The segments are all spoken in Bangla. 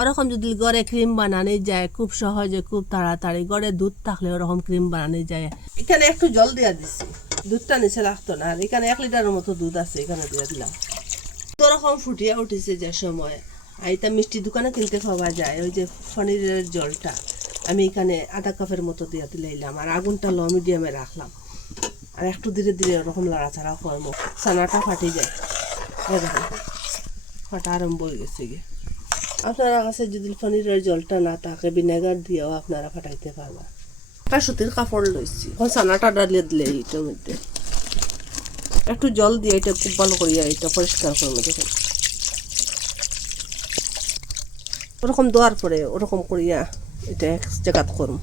ওরকম যদি ঘরে ক্রিম বানানো যায় খুব সহজে খুব তাড়াতাড়ি, ঘরে দুধ থাকলে ওরকম ক্রিম বানানো যায়। এখানে একটু জল দিয়ে দিচ্ছি, দুধটা নিচে লাগতো না। আর এখানে 1 লিটারের মতো দুধ আছে, এখানে দিয়ে দিলাম। ওরকম ফুটিয়ে উঠেছে যে সময়, আর এটা মিষ্টি দোকানে কিনতে পাওয়া যায়, ওই যে পনিরের জলটা আমি এখানে আধা কাপের মতো দিয়ে দিলাম। আর আগুনটা লো মিডিয়ামে রাখলাম, আর একটু ধীরে ধীরে ওরকম লাড়াচাড়া করবো, ছানাটা ফাটি যায়। দেখুন ফাটা আরম্ভ হয়ে গেছে গিয়ে। আপনারা কাছে যদি পনিরের জলটা না থাকে, ভিনেগার দিয়েও আপনারা ফাটাইতে পারবেন। একটা সুতির কাপড় লইছি, এখন ছানাটা ডালিয়ে দিলে এইটার মধ্যে একটু জল দিয়ে এটা খুব ভালো করিয়া এটা পরিষ্কার করবো। দেখুন ওরকম দেওয়ার পরে ওরকম করিয়া এটা এক জায়গাত করুন।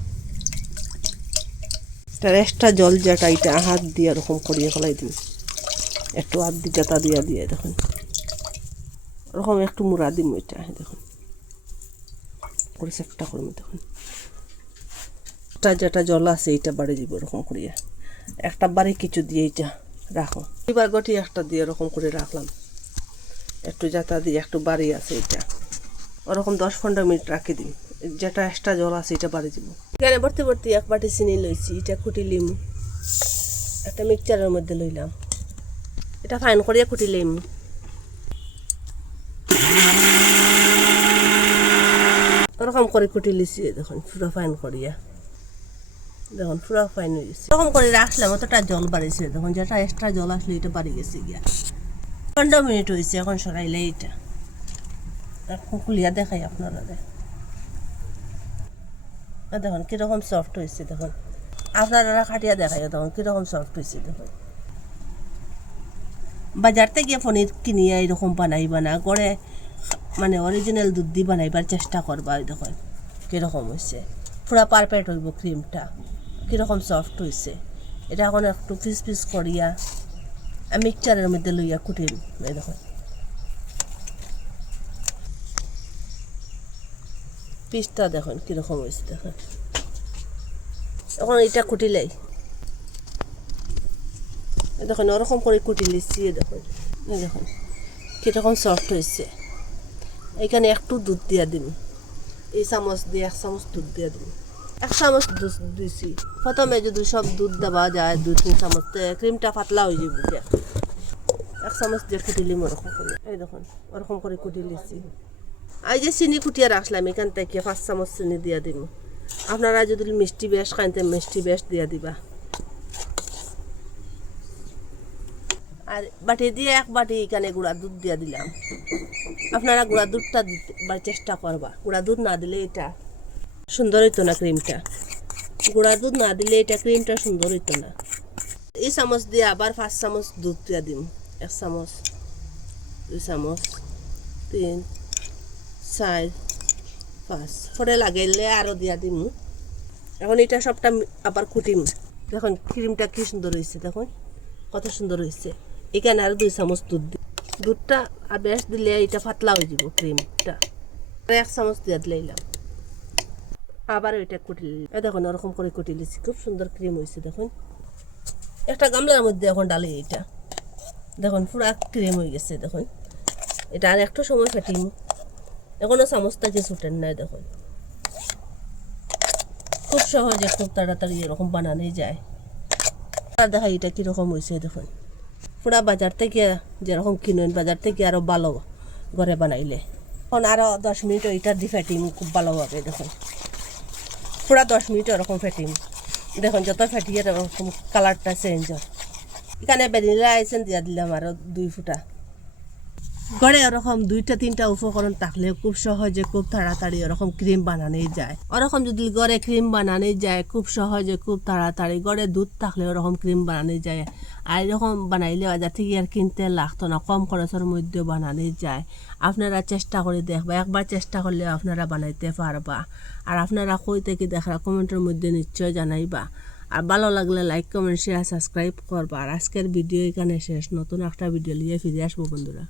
তার এক্সট্রা জল যেটা এটা হাত দিয়ে ওরকম করিয়া ফেলাই দিন, একটু হাত দিয়ে জাতা দিয়া দিয়ে দেখুন ওরকম একটু মুড়া দিম। এটা দেখুন করে চেষ্টা করবো। দেখুন যেটা জল আছে এইটা বাড়ি দিব এরকম করিয়া, একটা বাড়ি কিছু দিয়ে এটা রাখো। এবার গটি একটা দিয়ে এরকম করে রাখলাম, একটু জাতা দিয়ে একটু বাড়ি আছে এটা ওরকম 10-15 মিনিট রাখি দিন। যেটা এক্সট্রা জল আছে এটা বাড়ি দিব। এখানে ভর্তি ভর্তি 1 বাটি চিনি লইছি, এটা কুটিলিম, একটা মিক্সচারের মধ্যে লইলাম, এটা ফাইন করিয়া কুটিলিম। ওরকম করে কুটি লিছি, দেখুন পুরো ফাইন করিয়া, দেখুন পুরো ফাইন হয়ে গেছে। এরকম করে রাখলাম, অতটা জল বাড়িয়েছে, দেখুন যেটা এক্সট্রা জল আসলে এটা বাড়ি গেছে গিয়া। 15 মিনিট হয়েছে, এখন সরাইলে এটা এখন খুলিয়া দেখাই আপনারা। দেখুন কীরকম সফট হয়েছে, দেখুন আপনারা খাটিয়া দেখাই দেখুন কীরকম সফট হয়েছে। দেখুন বাজার থেকে পনির কিনিয়া এরকম বানাইবা না, ঘরে মানে অরিজিনাল দুধ দিয়ে বানাইবার চেষ্টা করবা। দেখুন কীরকম হয়েছে, পুরা পারফেক্ট হইব ক্রিমটা, কীরকম সফট হয়েছে। এটা এখন একটু পিস পিস করিয়া মিক্সচারের মধ্যে লইয়া কুটিম। এই দেখুন পিসটা দেখুন কীরকম হয়েছে। দেখুন এখন এটা কুটিলাই, দেখুন ওরকম করে কুটি লিচ্ছি। দেখুন দেখুন কীরকম সফট হয়েছে। এখানে একটু দুধ দিয়া দিন, এই চামচ দিয়ে 1 চামচ দুধ দিয়া দিন। 1 চামচ দুধ দিছি, প্রথমে যদি সব দুধ দেওয়া যায় 2-3 চামচ, ক্রিমটা পাতলা হয়ে যাবে। 1 চামচ দিয়ে কুটিলিম ওরকম করে। এই দেখুন ওরকম করে কুটি লিছি। এই যে চিনি কুটিয়া রাখলাম, এখান থেকে 5 চামচ চিনি দিয়া দিব। আপনারা যদি মিষ্টি বেশ খাইতে মিষ্টি বেশ দিয়া দিবা। আর বাটি দিয়ে 1 বাটি এখানে গুঁড়া দুধ দিয়া দিলাম। আপনারা গুঁড়া দুধটা দিতে চেষ্টা করবা, গুঁড়া দুধ না দিলে এটা সুন্দর হইতো না ক্রিমটা। গুঁড়া দুধ না দিলে এটা ক্রিমটা সুন্দর হইতো না। এই চামচ দিয়ে আবার 5 চামচ দুধ দিয়া দিম। 1 চামচ, 2 চামচ, 3, 4, 5 পরে লাগাইলে আরও দিয়া দিম। এখন এটা সবটা আবার কুটিম। দেখুন ক্রিমটা কি সুন্দর হয়েছে, দেখুন কত সুন্দর হয়েছে। এখানে আর 2 চামচ দুধ দিই, দুধটা আর বেশ দিলে এটা পাতলা হয়ে যাব ক্রিমটা। 1 চামচ দিয়ে দিলাম, আবার ওইটা কুটি দেখুন ওরকম করে কুটি লিছি, খুব সুন্দর ক্রিম হয়েছে। দেখুন একটা গামলার মধ্যে এখন ডালি এটা, দেখুন পুরা ক্রিম হয়ে গেছে। দেখুন এটা আর একটু সময় ফাটিম, এখনও চামচটা কি ছুটেন নাই। দেখুন খুব সহজে খুব তাড়াতাড়ি এরকম বানানোই যায়। আর দেখা এটা কীরকম হয়েছে। দেখুন পুরা বাজার থেকে যেরকম কিনেন, বাজার থেকে আরও ভালো ঘরে বানাইলে। এখন আরও 10 মিনিট ওইটা দিয়ে ফেটিম খুব ভালোভাবে। দেখুন পুরা 10 মিনিট ওরকম ফেটিম। দেখুন যত ফেটিয়ে এরকম কালারটা চেঞ্জ হয়। এখানে ভ্যানিলা এসেন্স দিয়া দিলাম আরও 2 ফুটা। ঘরে ওরকম 2-3টা উপকরণ থাকলে খুব সহজে খুব তাড়াতাড়ি ওরকম ক্রিম বানানোই যায়। ওরকম যদি ঘরে ক্রিম বানানোই যায় খুব সহজে খুব তাড়াতাড়ি, ঘরে দুধ থাকলে ওরকম ক্রিম বানানোই যায়। আর এরকম বানাইলে বাজার থেকে আর কিনতে লাগতো না, কম খরচের মধ্যে বানানোই যায়। আপনারা চেষ্টা করে দেখবা, একবার চেষ্টা করলে আপনারা বানাইতে পারবা। আর আপনারা কই থেকে দেখরা কমেন্টের মধ্যে নিশ্চয় জানাইবা। আর ভালো লাগলে লাইক, কমেন্ট, শেয়ার, সাবস্ক্রাইব করবা। আর আজকের ভিডিও এখানে শেষ, নতুন একটা ভিডিও নিয়ে ফিরে আসবো বন্ধুরা।